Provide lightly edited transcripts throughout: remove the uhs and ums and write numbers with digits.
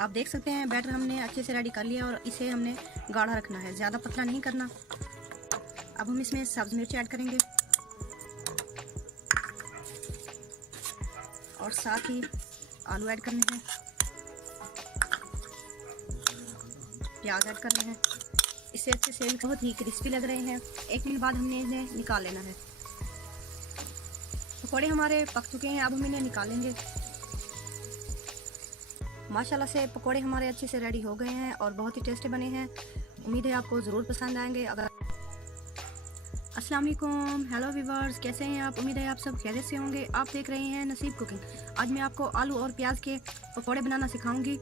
आप देख सकते हैं बैटर हमने अच्छे से रेडी कर लिया और इसे हमने गाढ़ा रखना है, ज़्यादा पतला नहीं करना। अब हम इसमें सब्ज़ मिर्च ऐड करेंगे और साथ ही आलू ऐड करने हैं, प्याज ऐड करने हैं। इससे अच्छे से बहुत ही क्रिस्पी लग रहे हैं। 1 मिनट बाद हमने इन्हें निकाल लेना है। पकौड़े हमारे पक चुके हैं, अब हम इन्हें निकालेंगे। माशाल्लाह से पकौड़े हमारे अच्छे से रेडी हो गए हैं और बहुत ही टेस्टी बने हैं। उम्मीद है आपको ज़रूर पसंद आएंगे। अस्सलाम वालेकुम, हेलो व्यूअर्स, कैसे हैं आप? उम्मीद है आप सब खैरियत से होंगे। आप देख रहे हैं नसीब कुकिंग। आज मैं आपको आलू और प्याज के पकौड़े बनाना सिखाऊंगी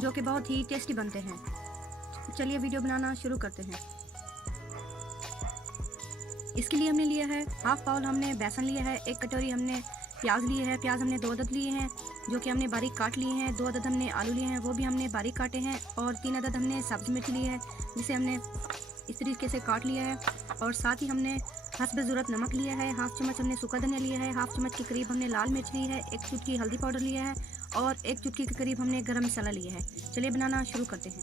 जो कि बहुत ही टेस्टी बनते हैं। चलिए वीडियो बनाना शुरू करते हैं। इसके लिए हमने लिया है हाफ बाउल हमने बेसन लिया है, 1 कटोरी हमने प्याज लिए है। प्याज हमने 2 अदद लिए हैं जो कि हमने बारीक काट लिए हैं। 2 अदद हमने आलू लिए हैं, वो भी हमने बारीक काटे हैं। और 3 अदद हमने सब्ज़ मिर्च ली है जिसे हमने इस तरीके से काट लिया है। और साथ ही हमने हस्ब ज़रूरत नमक लिया है। हाफ चम्मच हमने सूखा धनिया लिया है। हाफ चम्मच के करीब हमने लाल मिर्च ली है। 1 चुटकी हल्दी पाउडर लिया है और 1 चुटकी के करीब हमने गरम मसाला लिया है। चलिए बनाना शुरू करते हैं।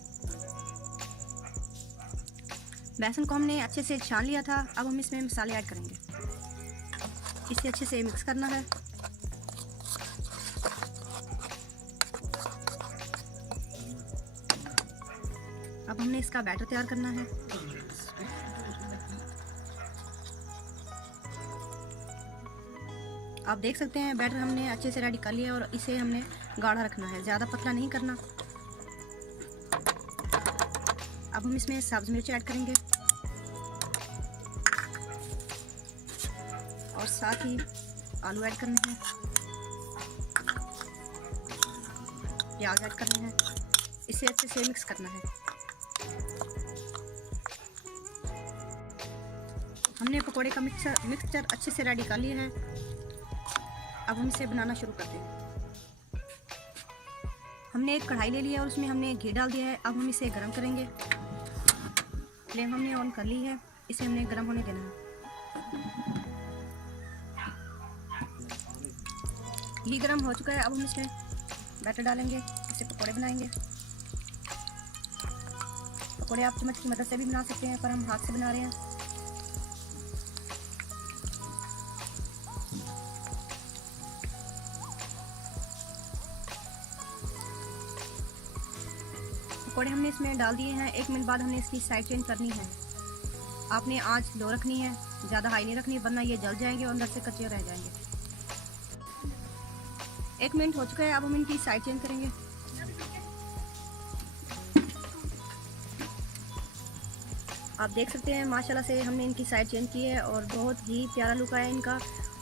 बेसन को हमने अच्छे से छान लिया था। अब हम इसमें मसाले ऐड करेंगे। इसे अच्छे से मिक्स करना है। अब हमने इसका बैटर तैयार करना है। आप देख सकते हैं बैटर हमने अच्छे से रेडी कर लिया और इसे हमने गाढ़ा रखना है, ज़्यादा पतला नहीं करना। अब हम इसमें सब्ज़ मिर्च ऐड करेंगे और साथ ही आलू ऐड करने हैं, प्याज ऐड करने हैं। इसे अच्छे से मिक्स करना है। हमने पकोड़े का मिक्सचर अच्छे से रेडी कर लिया है। अब हम इसे बनाना शुरू करते हैं। हमने एक कढ़ाई ले लिया और उसमें हमने घी डाल दिया है। अब हम इसे गर्म करेंगे। फ्लेम हमने ऑन कर ली है, इसे हमने गर्म होने देना है। घी गर्म हो चुका है। अब हम इसमें बैटर डालेंगे, इसे पकोड़े बनाएंगे। पकोड़े आप चम्मच की मदद से भी बना सकते हैं, पर हम हाथ से बना रहे हैं। पकोड़े हमने इसमें डाल दिए हैं। 1 मिनट बाद हमने इसकी साइड चेंज करनी है। आपने आंच लो रखनी है, ज़्यादा हाई नहीं रखनी, वरना ये जल जाएंगे और अंदर से कच्चे रह जाएंगे। 1 मिनट हो चुका है। अब हम इनकी साइड चेंज करेंगे। आप देख सकते हैं माशाल्लाह से हमने इनकी साइड चेंज की है और बहुत ही प्यारा लुक आया इनका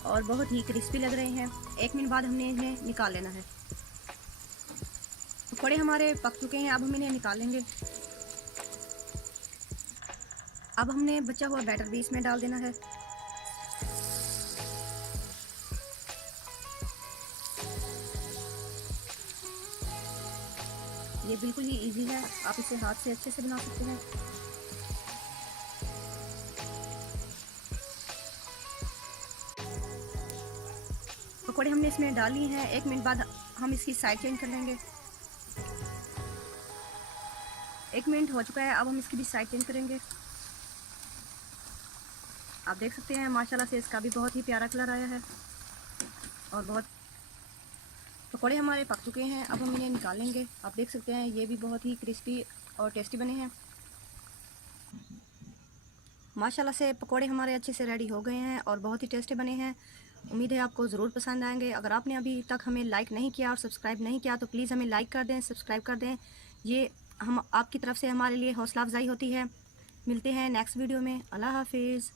और बहुत ही क्रिस्पी लग रहे हैं। 1 मिनट बाद हमने इन्हें निकाल लेना है। पकौड़े हमारे पक चुके हैं, अब हम इन्हें निकालेंगे। अब हमने बचा हुआ बैटर भी इसमें डाल देना है। ये बिल्कुल ही इजी है, आप इसे हाथ से अच्छे से बना सकते हैं। पकौड़े हमने इसमें डाल लिए हैं। 1 मिनट बाद हम इसकी साइड चेंज कर लेंगे। 1 मिनट हो चुका है। अब हम इसकी भी साइड चेंज करेंगे। आप देख सकते हैं माशाल्लाह से इसका भी बहुत ही प्यारा कलर आया है और बहुत पकौड़े हमारे पक चुके हैं। अब हम इन्हें निकालेंगे। आप देख सकते हैं ये भी बहुत ही क्रिस्पी और टेस्टी बने हैं। माशाल्लाह से पकौड़े हमारे अच्छे से रेडी हो गए हैं और बहुत ही टेस्टी बने हैं। उम्मीद है आपको ज़रूर पसंद आएंगे। अगर आपने अभी तक हमें लाइक नहीं किया और सब्सक्राइब नहीं किया तो प्लीज़ हमें लाइक कर दें, सब्सक्राइब कर दें। ये हम आपकी तरफ से हमारे लिए हौसला अफजाई होती है। मिलते हैं नेक्स्ट वीडियो में। अल्लाह हाफिज़।